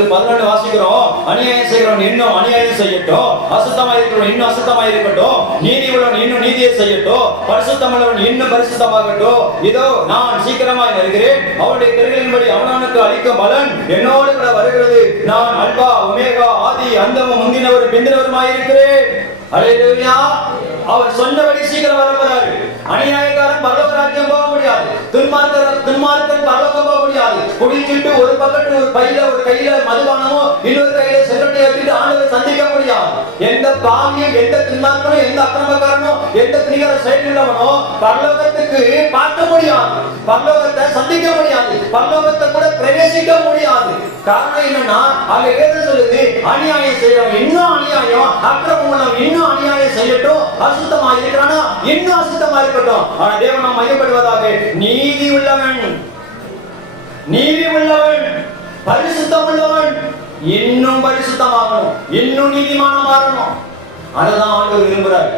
11 வாசிக்கிறோம். அநியாயம் செய்கிறவன் இன்னும் அநியாயம் செய்யட்டும், அசுத்தமா இருக்கிறவன் இன்னும் அசுத்தமா இருக்கட்டும், நீதி உள்ளவன் இன்னும் நீதியை செய்யட்டும், பரிசுத்தம் உள்ளவன் இன்னும் பரிசுத்தமாகட்டும். இதோ நான் சீக்கிரமாய் வருகிறேன், அவருடைய கிரியைகளின்படி அவனவனுக்கு அளிக்கும் பலன் என்னோடு கூட வருகிறது. நான் அல்பா ஒமேகா, ஆதி அந்தமும் முந்தினவரும் பிந்தினவருமாய் இருக்கிறேன். அல்லேலூயா. அவர் சொன்னபடி சீக்கிரம் வரப்போறாரு. அநியாயக்காரன் பரலோக ராஜ்யம் போக முடியாது, துன்மார்க்கன் பரலோகம் போக முடியாது. குடிச்சிட்டு ஒரு பக்கத்து ஒரு பையில ஒரு கையில மதுபானமோ இன்னொரு கையில செல்வத்தை வச்சுட்டு ஆண்டவரை சந்திக்க முடியாது. எந்த பாவியும் எந்த துன்மார்க்கனும் எந்த அக்கிரமக்காரனோ எந்த திணிகர செயல் உள்ளவனோ பரலோகத்துக்கு பார்க்க முடியாது, பரலோகத்தை சந்திக்க முடியாது, பரலோகத்தை கூட பிரவேசிக்க முடியாது. காரணம் என்னன்னா அங்க வேதம் சொல்லுது, அநியாயம் செய்யறவன் இன்னும் அநியாயம், அக்கிரமம் உள்ளவன் இன்னும் அநியாயம் செய்யட்டும், அசுத்தமா இருக்கிறானா இன்னும் அசுத்தமா இருக்கட்டும். ஆனா தேவன் நாம் மையப்படுவதாக, நீதி உள்ளவன் பரிசுத்தம் உள்ளவன் இன்னும் பரிசுத்தமாகணும், இன்னும் நீதிமானம் மாறணும். அதுதான் ஆண்டவர் விரும்புறார்.